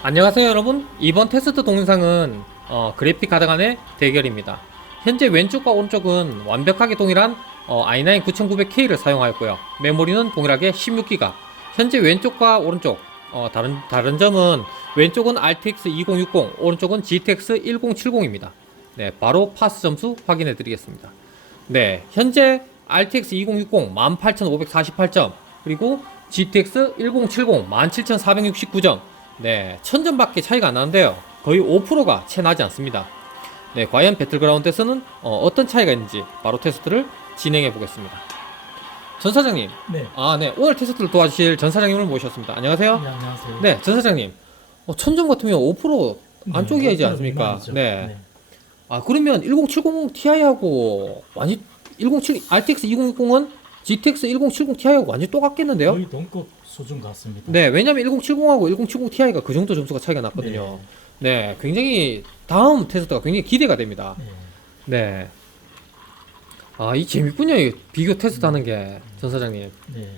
안녕하세요 여러분. 이번 테스트 동영상은 어, 그래픽 카드 간의 대결입니다. 현재 왼쪽과 오른쪽은 완벽하게 동일한 어, i9 9900K를 사용하였고요. 메모리는 동일하게 16기가. 현재 왼쪽과 오른쪽 어, 다른, 다른 점은 왼쪽은 RTX 2060 오른쪽은 GTX 1070입니다. 네 바로 파스 점수 확인해 드리겠습니다. 네 현재 RTX 2060 18548점 그리고 GTX 1070 17469점 네, 천점밖에 차이가 안 나는데요. 거의 5%가 채 나지 않습니다. 네, 과연 배틀그라운드에서는 어, 떤 차이가 있는지 바로 테스트를 진행해 보겠습니다. 전 사장님, 네. 아, 네, 오늘 테스트를 도와주실 전 사장님을 모셨습니다. 안녕하세요. 네, 안녕하세요. 네, 전 사장님, 어, 천점 같으면 5% 안쪽이지 네, 않습니까? 미만이죠. 네. 아, 그러면 1070 Ti하고 완전 107 RTX 2060은 GTX 1070 Ti하고 완전 똑같겠는데요? 거의 동급 수준 같습니다. 네, 왜냐면 1070하고 1070 Ti가 그 정도 점수가 차이가 났거든요. 네, 굉장히 다음 테스트가 굉장히 기대가 됩니다. 네. 네. 아, 이 재밌군요. 이 비교 테스트 하는 게, 전 사장님. 네.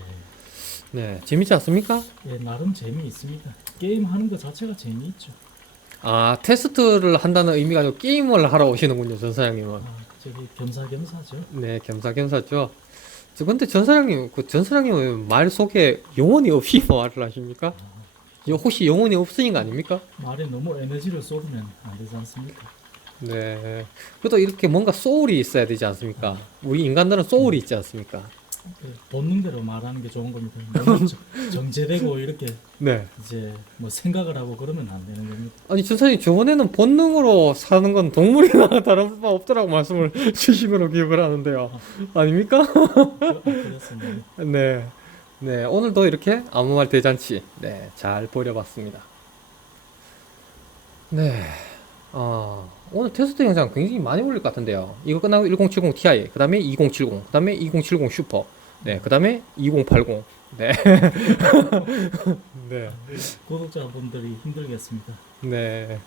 네, 재밌지 않습니까? 예, 나름 재미 있습니다. 게임 하는 것 자체가 재미있죠. 아, 테스트를 한다는 의미가 아니고 게임을 하러 오시는군요, 전 사장님은. 아, 저기 겸사겸사죠. 네, 겸사겸사죠. 저 근데 전 사장님, 그 전 사장님은 말 속에 영혼이 없이 말을 하십니까? 여- 혹시 영혼이 없으신 거 아닙니까? 말에 너무 에너지를 쏟으면 안 되지 않습니까? 네. 그래도 이렇게 뭔가 소울이 있어야 되지 않습니까? 우리 인간들은 소울이 있지 않습니까? 그 본능 대로 말하는 게 좋은 겁니다. 너무 정- 정제되고 이렇게 네. 이제 뭐 생각을 하고 그러면 안 되는 겁니다. 아니 전사님 저번에는 본능으로 사는 건 동물이나 다른 바 없더라고 말씀을 주신 걸로 기억을 하는데요. 아닙니까? 그, 아, 그렇습니다. 네. 네. 오늘도 이렇게 아무 말 대잔치 네, 잘 벌여봤습니다. 네. 어, 오늘 테스트 영상 굉장히 많이 올릴 것 같은데요. 이거 끝나고 1070 Ti, 그 다음에 2070, 그 다음에 2070 슈퍼, 네, 그 다음에 2080. 네. 네. 구독자분들이 힘들겠습니다. 네.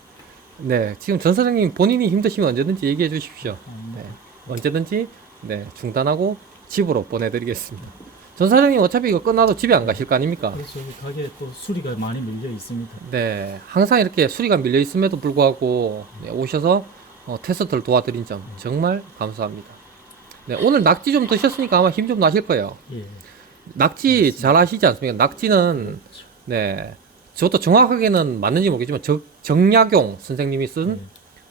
네. 지금 전 사장님 본인이 힘드시면 언제든지 얘기해 주십시오. 음, 네. 언제든지 네, 중단하고 집으로 보내드리겠습니다. 전 사장님 어차피 이거 끝나도 집에 안 가실 거 아닙니까? 여기 가게에 또 수리가 많이 밀려 있습니다. 네, 항상 이렇게 수리가 밀려 있음에도 불구하고 네, 오셔서 어, 테스트를 도와드린 점 정말 감사합니다. 네, 오늘 낙지 좀 드셨으니까 아마 힘 좀 나실 거예요. 예. 낙지 잘 아시지 않습니까? 낙지는 네, 저도 정확하게는 맞는지 모르겠지만 정, 정약용 선생님이 쓴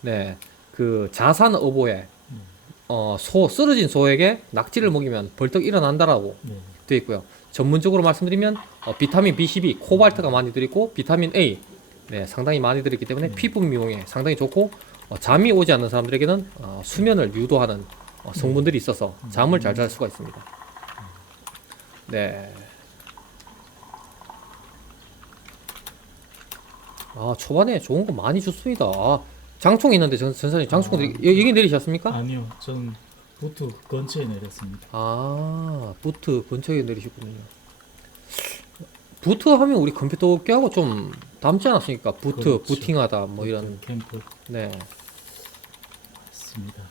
네, 그 자산 어보에 음. 어, 소 쓰러진 소에게 낙지를 먹이면 벌떡 일어난다라고 네. 되어 있고요. 전문적으로 말씀드리면 어, 비타민 B12, 코발트가 많이 들어있고 비타민 A 네, 상당히 많이 들어있기 때문에 음. 피부 미용에 상당히 좋고 어, 잠이 오지 않는 사람들에게는 어, 수면을 유도하는 어, 성분들이 있어서 잠을 잘 잘 수가 있습니다. 네. 아 초반에 좋은 거 많이 줬습니다. 아, 장총 있는데 전 선생님 장총 아. 여- 여기 내리셨습니까? 아니요, 전 부트 근처에 내렸습니다. 아, 부트 근처에 내리셨군요. 부트 하면 우리 컴퓨터 깨하고 좀 닮지 않았습니까? 부트, 그렇죠. 부팅하다, 뭐 이런, 캠프 네. 있습니다.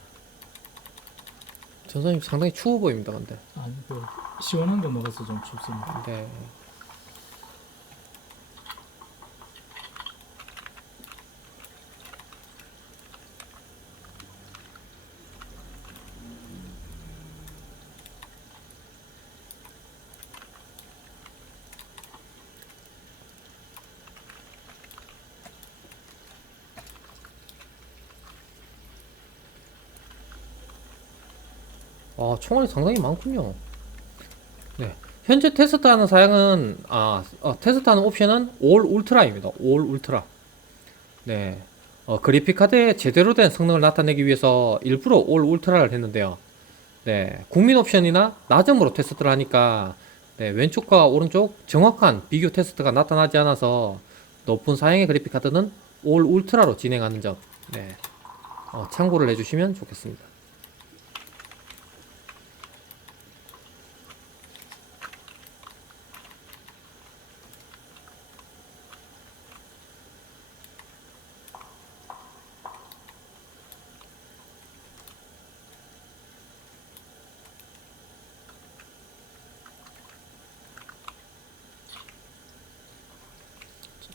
전사님 상당히 추워 보입니다, 근데. 아니 그 시원한 거 먹어서 좀 춥습니다. 네. 아, 총알이 상당히 많군요. 네. 현재 테스트하는 사양은 아 어, 테스트하는 옵션은 올 울트라입니다. 올 울트라. 네. 어, 그래픽 카드의 제대로 된 성능을 나타내기 위해서 일부러 올 울트라를 했는데요. 네. 국민 옵션이나 낮음으로 테스트를 하니까 네, 왼쪽과 오른쪽 정확한 비교 테스트가 나타나지 않아서 높은 사양의 그래픽 카드는 올 울트라로 진행하는 점. 네. 어, 참고를 해주시면 좋겠습니다.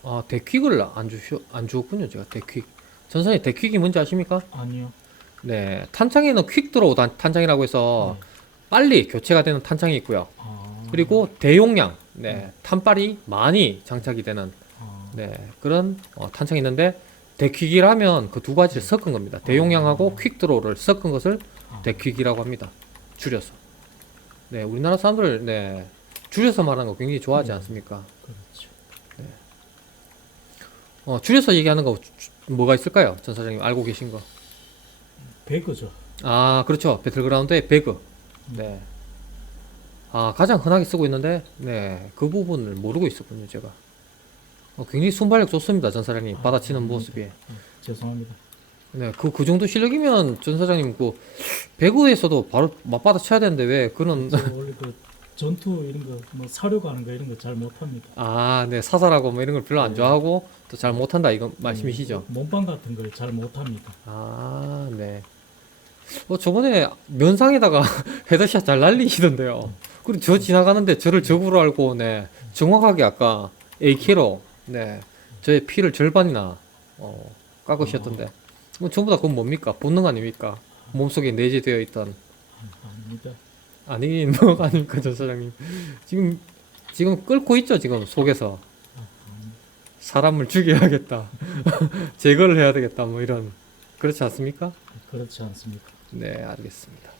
아 대퀵을 안 주셔 안 주었군요 제가 대퀵. 전선이 대퀵이 뭔지 아십니까? 아니요. 네 탄창에는 퀵 들어오 탄- 탄창이라고 해서 네. 빨리 교체가 되는 탄창이 있고요. 아, 그리고 대용량, 네 탄빨이 많이 장착이 되는 아, 네 그런 어, 탄창이 있는데 대퀵이라면 그 두 가지를 섞은 겁니다. 대용량하고 퀵 드로우를 섞은 것을 아, 대퀵이라고 합니다. 줄여서. 네 우리나라 사람들 네 줄여서 말하는 거 굉장히 좋아하지 네. 않습니까? 그렇죠. 어, 줄여서 얘기하는 거 주- 주- 뭐가 있을까요? 전 사장님 알고 계신 거. 배그죠. 아, 그렇죠. 배틀그라운드의 배그. 네. 아, 가장 흔하게 쓰고 있는데, 네, 그 부분을 모르고 있었군요, 제가. 어, 굉장히 순발력 좋습니다, 전 사장님. 아, 받아치는 아닙니다. 모습이. 네, 죄송합니다. 네, 그, 그 정도 실력이면 전 사장님 그 배구에서도 바로 맞받아 쳐야 되는데 왜 그런, 저 원래 그 전투 이런 거 뭐 사료 가는 거 이런 거 잘 못합니다. 아, 네, 사살하고 뭐 이런 걸 별로 안 네. 좋아하고 또 잘 못한다, 이거 말씀이시죠? 음, 몸빵 같은 걸 잘 못합니다. 아, 네. 어, 저번에 면상에다가 헤드샷 잘 날리시던데요. 그리고 저 지나가는데 저를 적으로 알고, 네, 정확하게 아까 AK로, 네, 저의 피를 절반이나, 어, 깎으셨던데. 뭐 전부 다 그건 뭡니까? 본능 아닙니까? 몸속에 내재되어 있던, 아, 아닙니다. 아닌 뭐 아닙니까, 전 사장님. 지금, 지금 끓고 있죠, 지금 속에서. 사람을 죽여야겠다. 제거를 해야 되겠다, 뭐 이런. 그렇지 않습니까? 그렇지 않습니까? 네, 알겠습니다.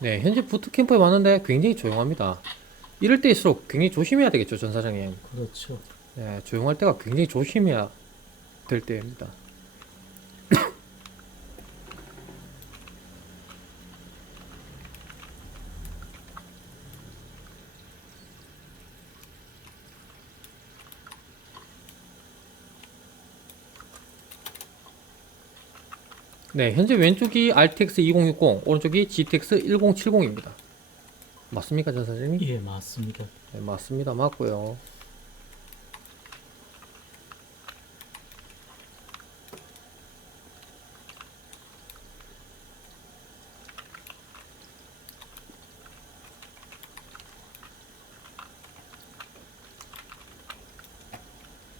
네, 현재 부트캠프에 왔는데 굉장히 조용합니다. 이럴 때일수록 굉장히 조심해야 되겠죠, 전 사장님. 그렇죠. 네, 조용할 때가 굉장히 조심해야 될 때입니다. 네, 현재 왼쪽이 RTX 2060, 오른쪽이 GTX 1070입니다. 맞습니까, 전 사장님? 예, 맞습니다. 네, 맞습니다. 맞고요.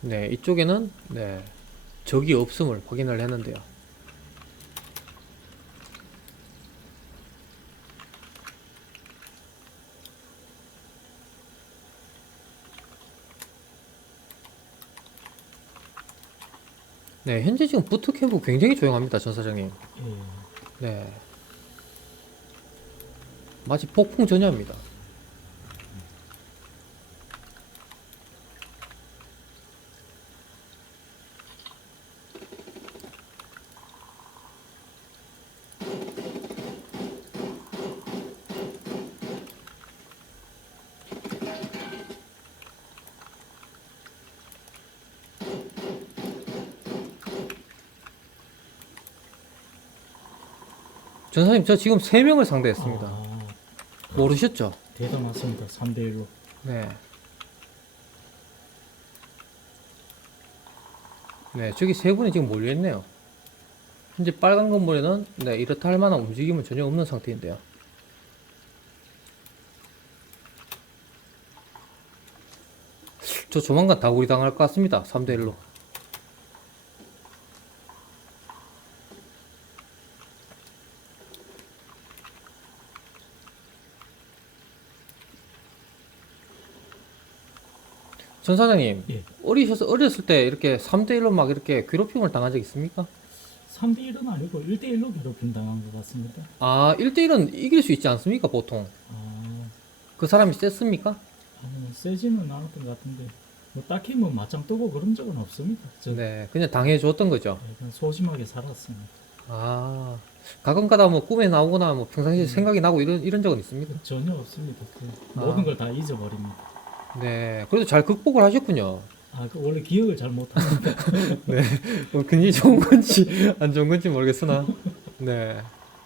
네, 이쪽에는 네, 적이 없음을 확인을 했는데요. 네, 현재 지금 부트캠프 굉장히 조용합니다, 전 사장님. 예. 네. 마치 폭풍 전야입니다. 전 사장님, 저 지금 3명을 상대했습니다. 아, 모르셨죠? 대단하십니다. 3대 1로. 네. 네, 저기 세 분이 지금 몰려 있네요. 현재 빨간 건물에는 네, 이렇다 할 만한 움직임은 전혀 없는 상태인데요. 저 조만간 다구리 당할 것 같습니다. 3대 1로. 전 사장님, 예. 어리셔서 어렸을 때 이렇게 3대 1로 막 이렇게 괴롭힘을 당한 적 있습니까? 3대 1은 아니고 1대 1로 괴롭힘 당한 것 같습니다. 아, 1대 1은 이길 수 있지 않습니까, 보통? 아, 그 사람이 셌습니까? 아니, 세지는 않았던 것 같은데 뭐 딱히 뭐 맞짱 뜨고 그런 적은 없습니다. 저 네, 그냥 당해줬던 거죠. 약간 소심하게 살았습니다. 아, 가끔 가다 뭐 꿈에 나오거나 뭐 평상시에 생각이 나고 이런, 이런 적은 있습니까? 전혀 없습니다. 그 아. 모든 걸 다 잊어버립니다. 네, 그래도 잘 극복을 하셨군요. 아, 그 원래 기억을 잘 못합니다. 뭐 굉장히 좋은 건지 안 좋은 건지 모르겠으나, 네,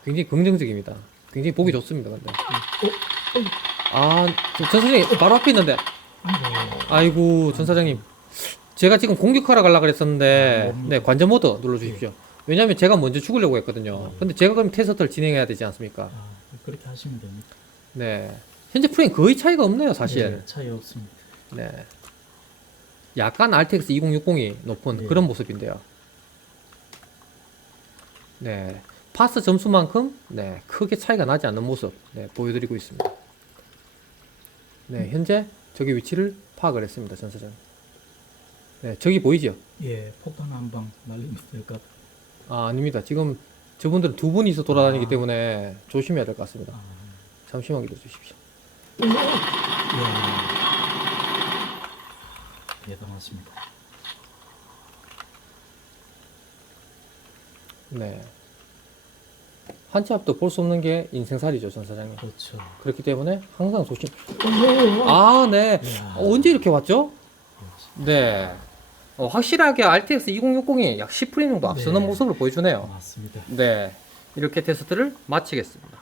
굉장히 긍정적입니다. 굉장히 보기 좋습니다, 근데. 어, 어, 아, 저- 전 사장님 바로 앞에 있는데. 아이고. 아이고, 전 사장님. 제가 지금 공격하러 가려고 그랬었는데, 아? 네, 관전 모드 눌러 주십시오. 왜냐면 제가 먼저 죽으려고 했거든요. 네. 근데 제가 그럼 테스트를 진행해야 되지 않습니까? 아, 그렇게 하시면 됩니다. 네. 현재 프레임 거의 차이가 없네요, 사실. 네, 차이 없습니다. 네. 약간 RTX 2060이 높은 네. 그런 모습인데요. 네. 파스 점수만큼 네, 크게 차이가 나지 않는 모습 네, 보여드리고 있습니다. 네, 현재 저기 위치를 파악을 했습니다, 전사장. 네, 저기 보이죠? 예, 폭탄 한 방 날리면 될것 같아요. 아, 아닙니다. 지금 저분들은 두 분이서 돌아다니기 아. 때문에 조심해야 될 것 같습니다. 아, 잠시만 기다려 주십시오. 예. 대단하십니다. 네. 한 치 앞도 볼 수 없는 게 인생살이죠, 전 사장님. 그렇죠. 그렇기 때문에 항상 조심. 아, 네. 이야. 어, 언제 이렇게 왔죠? 네. 어, 확실하게 RTX 2060이 약 10프레임 정도 앞서는 네. 모습을 보여주네요. 맞습니다. 네. 이렇게 테스트를 마치겠습니다.